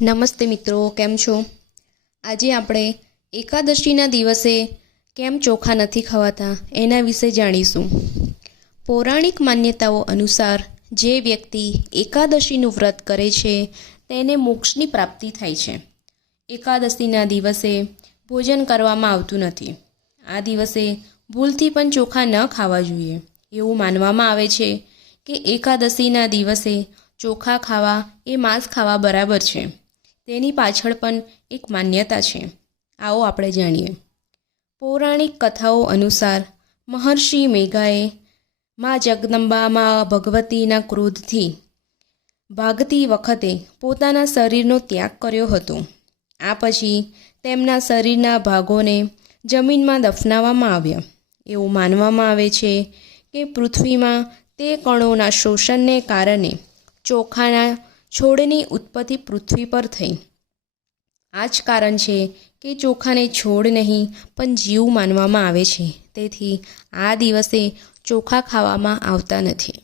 નમસ્તે મિત્રો, કેમ છો? આજે આપણે એકાદશીના દિવસે કેમ ચોખા નથી ખવાતા એના વિશે જાણીશું. પૌરાણિક માન્યતાઓ અનુસાર જે વ્યક્તિ એકાદશીનું વ્રત કરે છે, તેને મોક્ષની પ્રાપ્તિ થાય છે. એકાદશીના દિવસે ભોજન કરવામાં આવતું નથી. આ દિવસે ભૂલથી પણ ચોખા ન ખાવા જોઈએ. એવું માનવામાં આવે છે કે એકાદશીના દિવસે ચોખા ખાવા એ માંસ ખાવા બરાબર છે. તેની પાછળ પણ એક માન્યતા છે. આવો આપણે જાણીએ. પૌરાણિક કથાઓ અનુસાર મહર્ષિ મેઘાએ મા જગદંબામાં ભગવતીના ક્રોધથી ભાગતી વખતે પોતાના શરીરનો ત્યાગ કર્યો હતો. આ પછી તેમના શરીરના ભાગોને જમીનમાં દફનાવવામાં આવ્યા. એવું માનવામાં આવે છે કે પૃથ્વીમાં તે કણોના શોષણને કારણે ચોખાના છોડની ઉત્પત્તિ પૃથ્વી પર થઈ. આ જ કારણ છે કે ચોખાને છોડ નહીં, પણ જીવ માનવામાં આવે છે. તેથી આ દિવસે ચોખા ખાવામાં આવતા નથી.